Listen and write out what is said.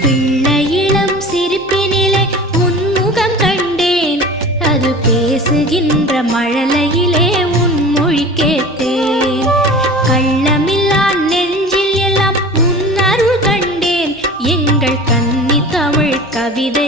பிள்ளை இளம் சிரிப்பினிலே உன்முகம் கண்டேன், அது பேசுகின்ற மழலையிலே உன் மொழி கேட்டேன். கள்ளமில்லா நெஞ்சில் எல்லாம் உன் அருள் கண்டேன், எங்கள் கன்னி தமிழ் கவிதை